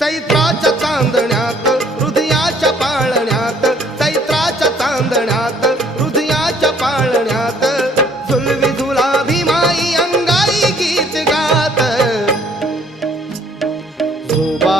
चैत्राच्या चांदण्यात हृदयाच्या पाळण्यात, चैत्राच्या चांदण्यात हृदयाच्या पाळण्यात, झुलवी झुलाभी माई अंगाई गीत गात. झोबा